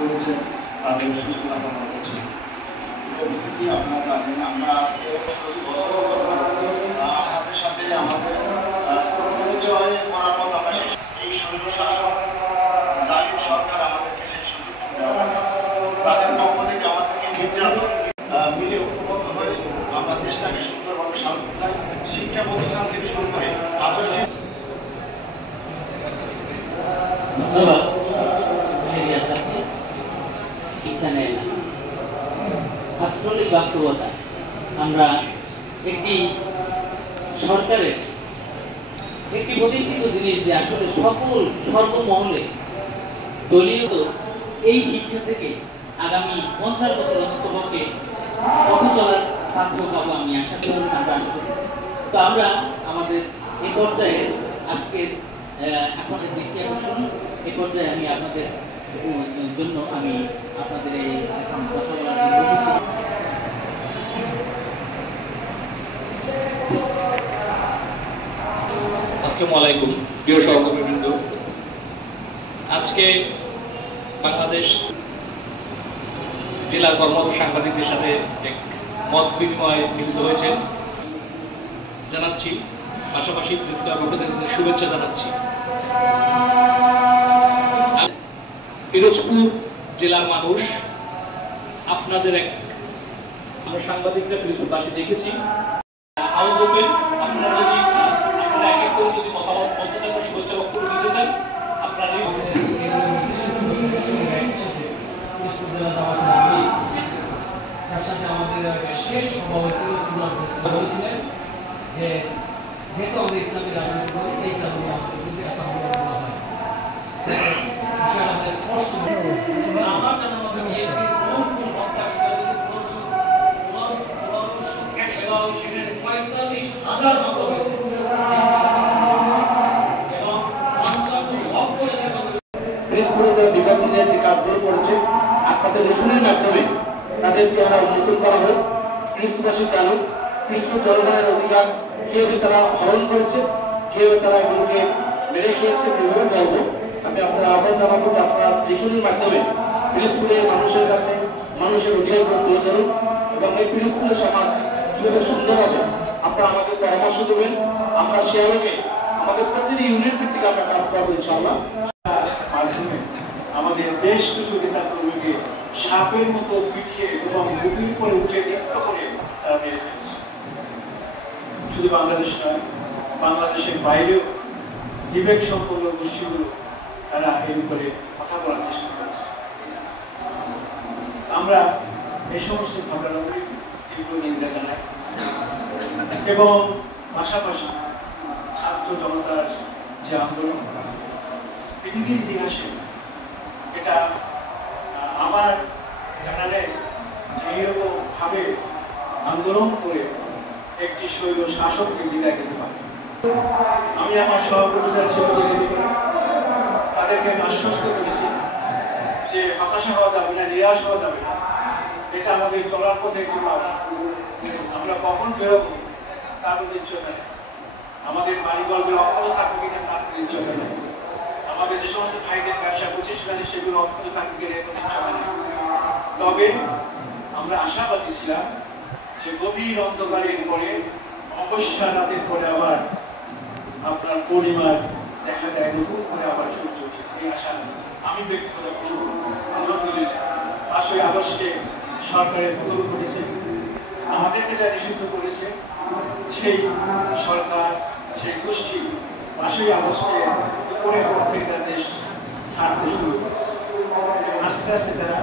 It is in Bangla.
করেছেন তাদের সুস্থতা কামনা করছি। উপস্থিতি আপনারা জানেন আমরা আজকে আপনাদের সাথে আমাদের পরিচয় করার মতো আমরা এই স্বৈরশাসক জালিম সরকার আমাদেরকে সেই সুযোগ দেওয়া তাদের পক্ষ থেকে আমাদেরকে নির্যাতন মিলে ঐক্যবদ্ধ হয়ে আমরা দেশটাকে সুন্দরভাবে সাজাতে চাই। শিক্ষা প্রতিষ্ঠান থেকে শুরু করে আদর্শ ধন্যবাদ। এখানে আঞ্চলিক বাস্তবতা আমরা একটি সরকারের একটি প্রতিষ্ঠিত জিনিস যে আসলে সকল সর্বমহলে দলীয় এই শিক্ষা থেকে আগামী 50 বছর অন্ততপক্ষে পথ চলার পাথেও পাবো আমি আশা করি আমরা আশা করতেছি। তো আমরা আমাদের এই পর্যায়ে আজকের আপনাদের দৃষ্টি আকর্ষণ এই পর্যায়ে আমি আপনাদের জন্য আমি আপনাদের এই কথা বলার জন্য আসসালামু আলাইকুম প্রিয় সহকর্মীবৃন্দ। আজকে বাংলাদেশ জেলার কর্মরত সাংবাদিকদের সাথে এক মত বিনিময়ে মিলিত হয়েছেন জানাচ্ছি, পাশাপাশি প্রেস ক্লাব পক্ষ থেকে শুভেচ্ছা জানাচ্ছি। পিরোজপুর জেলার মানুষ আপনাদের আমরা সাংবাদিকরা পিরোজপুরবাসী দেখেছি আহ্বান আপনারা যদি আপনারা এক এক করে যদি মতামত বলতে চান বা শুভেচ্ছা বক্তব্য দিতে চান আপনারা তার সাথে আমাদের শেষ সভা হয়েছিল বলেছিলেন যে যেহেতু আমরা ইসলামী রাজনীতি করি এই কারণে আমাদের প্রতি এত হামলা করা হয় বিষয়টা আমাদের স্পষ্ট। আমার জানার মধ্যে কোন কোন হত্যা শিকার হয়েছে 45,000 মামলা হয়েছে এবং 55 বিগত দিনের যে কাজগুলো করেছে আপনাদের লেখনের মাধ্যমে তাদের চেহারা উন্মোচন করা হোক। প্রিন্সবাসী চালক প্রিন্সপুর জনগণের অধিকার কিভাবে তারা হরণ করেছে, কিভাবে তারা এগুলোকে মেরে খেয়েছে, কিভাবে বলবো আমি আপনার আহ্বান জানাবো যে আপনার লেখনের মাধ্যমে প্রিন্সপুরের মানুষের কাছে মানুষের অধিকারগুলো তুলে ধরুন এবং এই প্রিন্সপুরের সমাজ কিভাবে সুন্দর হবে আপনারা আমাদের পরামর্শ দেবেন। আমরা সে আলোকে আমাদের প্রতিটি ইউনিট ভিত্তিক আমরা কাজ করবো ইনশাআল্লাহ। আমাদের বেশ কিছু নেতা কর্মীকে সাপের মতো পিটিয়ে এবং বুকের উপরে উঠে নৃত্য করে তারা মেরে ফেলেছে। শুধু বাংলাদেশ নয়, বাংলাদেশের বাইরেও বিবেক সম্পন্ন গোষ্ঠীগুলো তারা এর উপরে কথা বলার চেষ্টা করেছে। আমরা এই সমস্ত ঘটনাগুলি তীব্র নিন্দা জানাই এবং পাশাপাশি ছাত্র জনতার যে আন্দোলন পৃথিবীর ইতিহাসে এটা আমার জানা নেই যে এইরকম ভাবে আন্দোলন করে একটি স্বৈর শাসককে বিদায় দিতে পারে। আমি আমার সহকর্মীরা ছিল জেলের ভিতরে তাদেরকে আশ্বস্ত করেছি যে হতাশা হওয়া যাবে না, নিরাশ হওয়া যাবে না, এটা আমাদের চলার পথে একটি বাধা। আমরা কখন বেরোবো তার নিশ্চয়তা নেই, আমাদের বাড়িঘরগুলো অক্ষত থাকবে কিনা তার নিশ্চয়তা নেই, আমাদের যে সমস্ত ভাইদের ব্যবসা প্রতিষ্ঠানে সেগুলো অক্ষত থাকবে কিনা এখন নিশ্চয়তা নেই। তবে আমরা আশাবাদী ছিলাম যে গভীর অন্ধকারের পরে অবশ্যা রাতের পরে আবার আপনার পূর্ণিমার দেখা দেয়, নতুন করে আবার সূর্য ওঠে, এই আশা আমি ব্যক্তিগত আলহামদুলিল্লাহ 5ই আগস্টে সরকারের পতন ঘটেছে। আমাদেরকে যা নিষিদ্ধ করেছে সেই সরকার সেই গোষ্ঠী 5ই আগস্টে দুপুরের পর থেকে তার দেশ ছাড়তে শুরু করেছে এবং আস্তে আস্তে তারা